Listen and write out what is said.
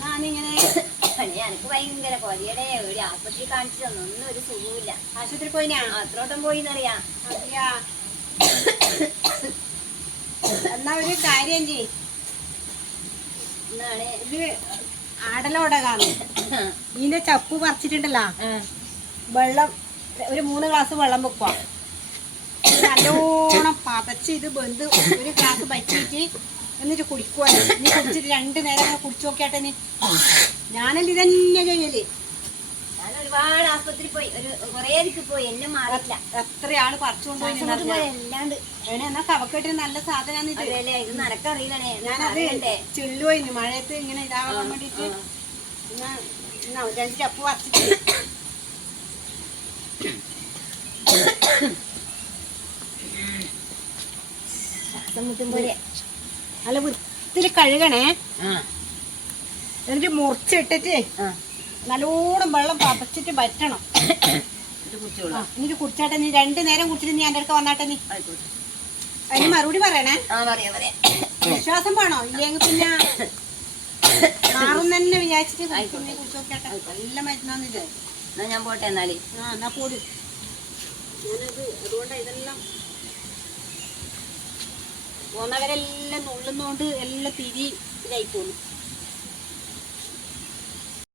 ഞാനിങ്ങനെ എനിക്ക് ഭയങ്കര കൊലയുടെ ഒരു ആശുപത്രി കാണിച്ചു ഒന്നും ഒരു സുഖമില്ല. ആശുപത്രി പോയിനാ? അത്രോട്ടം പോയിന്നറിയാം. അതെയാ? എന്നാ ഒരു കാര്യം ചെയ്, ഇത് ആടലോടെ കാണും. ഇതിന്റെ ചപ്പ് പറിച്ചിട്ടുണ്ടല്ലോ, വെള്ളം ഒരു 3 ഗ്ലാസ് വെള്ളം വെക്കുക. നല്ലോണം പതച്ച് ഇത് ബന്ധ് ഒരു ഗ്ലാസ് വച്ചിട്ട് എന്നിട്ട് കുടിക്കുക. നീ കുടിച്ചിട്ട് 2 നേരം കുടിച്ചു നോക്കിയാട്ടെ. നീ ഞാനല്ല ഇതന്നെ ചെയ്യല്. ഞാൻ ഒരുപാട് ആശുപത്രി പോയി, കൊറേ പോയി, എന്നെ മാറില്ല. എത്രയാണ് പറിച്ചുകൊണ്ടുപോയി. എല്ലാണ്ട് എന്നാ കവക്കെട്ടിന് നല്ല സാധനം. ഇത് നനക്കറിയില്ലേ? ഞാനത് ചെള്ളുപോയി മഴയത്ത് ഇങ്ങനെ ഇതാവാൻ വേണ്ടിട്ട് 2 ചപ്പ് പറിച്ചിട്ട് നല്ല വൃത്തിയിൽ കഴുകണേ. എന്നിട്ട് മുറിച്ചിട്ടിട്ട് നല്ലോണം വെള്ളം പതച്ചിട്ട് വറ്റണം. എന്നിട്ട് കുടിച്ചാട്ടെ. നീ 2 നേരം കുടിച്ചിട്ട് നീ എൻ്റെ അടുത്ത് വന്നാട്ടെ. നീ അതിന് മറുപടി പറയണേ. വിശ്വാസം വേണോ? ഇല്ലെങ്കിൽ പിന്നെ മാറും തന്നെ വിചാരിച്ചിട്ട് കുടിച്ചു നോക്കിയാട്ടെ. നല്ല മരുന്നാന്നിത്. എന്നാ ഞാൻ പോട്ടെ. എന്നാലേ എന്നാ പോട്. ഞാനത് അതുകൊണ്ടാണ് ഇതെല്ലാം പോന്നവരെല്ലാം നുള്ളുന്നോണ്ട് എല്ലാം തിരി ഇതായി പോന്നു.